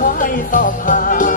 ไว้ต่อบผ่าน